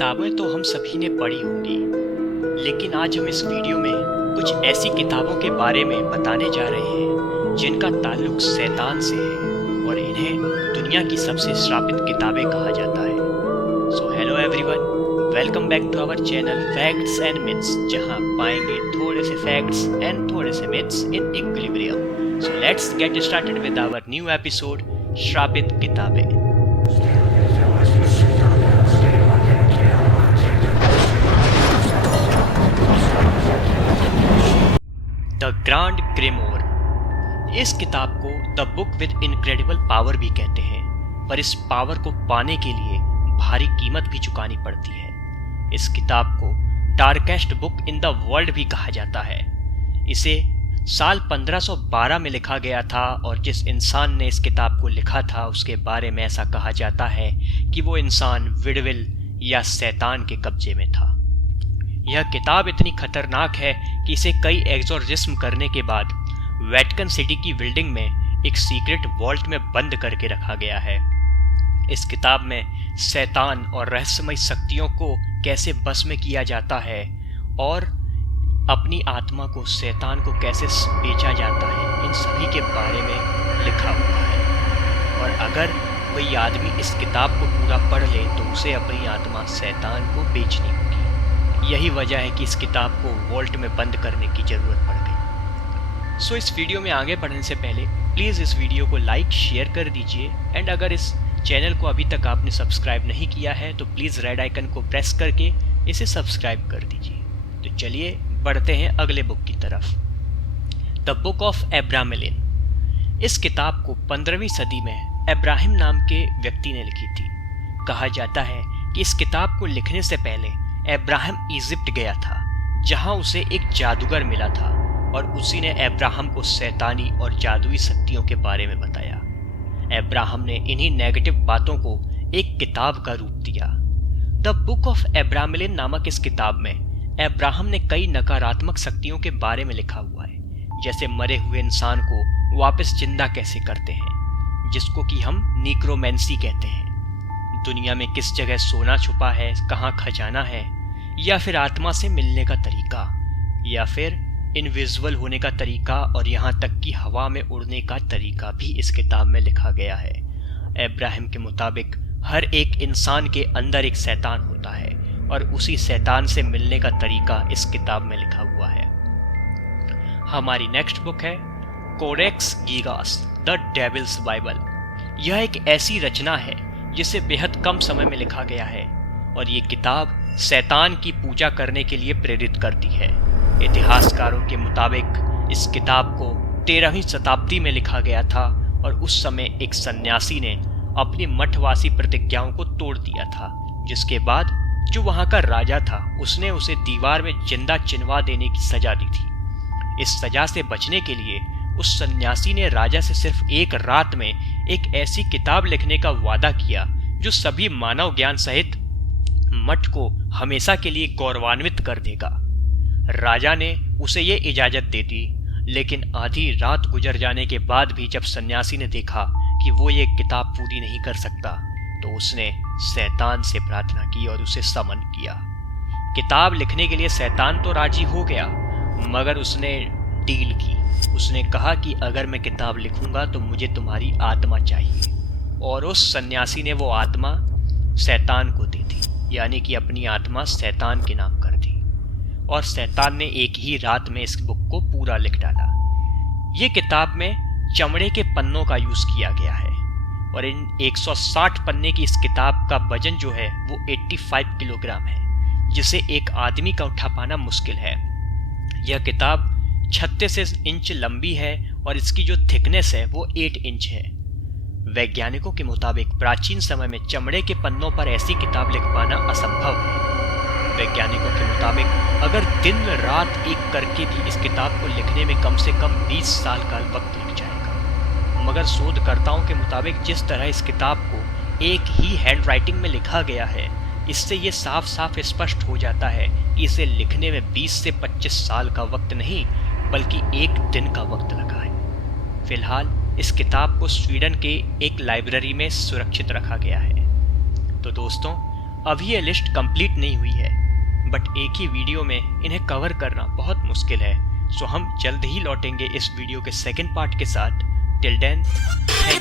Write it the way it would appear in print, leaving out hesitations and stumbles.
किताबें तो हम सभी ने पढ़ी होंगी, लेकिन आज हम इस वीडियो में कुछ ऐसी किताबों के बारे में बताने जा रहे हैं जिनका ताल्लुक शैतान से है और इन्हें दुनिया की सबसे श्रापित किताबें कहा जाता है। So hello everyone, welcome back to our channel facts and myths, जहां पाएंगे थोड़े से फैक्ट्स एंड थोड़े से myths in equilibrium. So let's get started with our new episode, श्रापित किताबें। The grand grimoire. इस किताब को the book with incredible power भी कहते हैं, पर इस पावर को पाने के लिए भारी कीमत भी चुकानी पड़ती है। इस किताब को darkest book in the world भी कहा जाता है। इसे साल 1512 में लिखा गया था और जिस इंसान ने इस किताब को लिखा था उसके बारे में ऐसा कहा जाता है कि वो इंसान विडविल या शैतान के कब्जे में था। यह किताब इतनी खतरनाक है कि इसे कई एग्जोर्सिज्म करने के बाद वेटिकन सिटी की बिल्डिंग में एक सीक्रेट वॉल्ट में बंद करके रखा गया है। इस किताब में शैतान और रहस्यमय शक्तियों को कैसे बस में किया जाता है और अपनी आत्मा को शैतान को कैसे बेचा जाता है, इन सभी के बारे में लिखा हुआ है। और अगर कोई आदमी इस किताब को पूरा पढ़ ले तो उसे अपनी आत्मा शैतान को बेचनी होगी। यही वजह है कि इस किताब को वॉल्ट में बंद करने की ज़रूरत पड़ गई। सो इस वीडियो में आगे बढ़ने से पहले प्लीज़ इस वीडियो को लाइक शेयर कर दीजिए एंड अगर इस चैनल को अभी तक आपने सब्सक्राइब नहीं किया है तो प्लीज़ रेड आइकन को प्रेस करके इसे सब्सक्राइब कर दीजिए। तो चलिए बढ़ते हैं अगले बुक की तरफ, द बुक ऑफ एब्राहम। इस किताब को 15वीं सदी में इब्राहिम नाम के व्यक्ति ने लिखी थी। कहा जाता है कि इस किताब को लिखने से पहले इब्राहिम इजिप्ट गया था, जहां उसे एक जादूगर मिला था और उसी ने इब्राहिम को शैतानी और जादुई शक्तियों के बारे में बताया। इब्राहिम ने इन्हीं नेगेटिव बातों को एक किताब का रूप दिया। द बुक ऑफ एब्राहम नामक इस किताब में इब्राहिम ने कई नकारात्मक शक्तियों के बारे में लिखा हुआ है, जैसे मरे हुए इंसान को वापस जिंदा कैसे करते हैं, जिसको कि हम निक्रोमेंसी कहते हैं। दुनिया में किस जगह सोना छुपा है, कहाँ खजाना है, या फिर आत्मा से मिलने का तरीका, या फिर इनविजिबल होने का तरीका और यहाँ तक कि हवा में उड़ने का तरीका भी इस किताब में लिखा गया है। इब्राहिम के मुताबिक हर एक इंसान के अंदर एक शैतान होता है और उसी शैतान से मिलने का तरीका इस किताब में लिखा हुआ है। हमारी नेक्स्ट बुक है कोडेक्स गीगास, द डेविल्स बाइबल। यह एक ऐसी रचना है जिसे बेहद कम समय में लिखा गया है और ये किताब शैतान की पूजा करने के लिए प्रेरित करती है। इतिहासकारों के मुताबिक इस किताब को 13वीं शताब्दी में लिखा गया था और उस समय एक सन्यासी ने अपनी मठवासी प्रतिज्ञाओं को तोड़ दिया था, जिसके बाद जो वहां का राजा था उसने उसे दीवार में जिंदा चिनवा देने की सजा दी थी। इस सजा से बचने के लिए उस सन्यासी ने राजा से सिर्फ एक रात में एक ऐसी किताब लिखने का वादा किया जो सभी मानव ज्ञान सहित मठ को हमेशा के लिए गौरवान्वित कर देगा। राजा ने उसे ये इजाजत दे दी, लेकिन आधी रात गुजर जाने के बाद भी जब सन्यासी ने देखा कि वो ये किताब पूरी नहीं कर सकता तो उसने शैतान से प्रार्थना की और उसे समन किया। किताब लिखने के लिए शैतान तो राजी हो गया, मगर उसने डील की। उसने कहा कि अगर मैं किताब लिखूंगा तो मुझे तुम्हारी आत्मा चाहिए, और उस सन्यासी ने वो आत्मा शैतान को दे दी, यानी कि अपनी आत्मा शैतान के नाम कर दी और शैतान ने एक ही रात में इस बुक को पूरा लिख डाला। ये किताब में चमड़े के पन्नों का यूज किया गया है और इन 160 पन्ने की इस किताब का वजन जो है वो 85 किलोग्राम है, जिसे एक आदमी का उठा पाना मुश्किल है। यह किताब 36 इंच लंबी है और इसकी जो थिकनेस है वो 8 इंच है। वैज्ञानिकों के मुताबिक प्राचीन समय में चमड़े के पन्नों पर ऐसी किताब लिख पाना असंभव है। वैज्ञानिकों के मुताबिक अगर दिन रात एक करके भी इस किताब को लिखने में कम से कम 20 साल का वक्त लग जाएगा, मगर शोधकर्ताओं के मुताबिक जिस तरह इस किताब को एक ही हैंड राइटिंग में लिखा गया है, इससे ये साफ साफ स्पष्ट हो जाता है कि इसे लिखने में 20 से 25 साल का वक्त नहीं बल्कि एक दिन का वक्त लगा है। फिलहाल इस किताब को स्वीडन के एक लाइब्रेरी में सुरक्षित रखा गया है। तो दोस्तों, अभी ये लिस्ट कंप्लीट नहीं हुई है, बट एक ही वीडियो में इन्हें कवर करना बहुत मुश्किल है। सो हम जल्द ही लौटेंगे इस वीडियो के सेकंड पार्ट के साथ। Till then, thank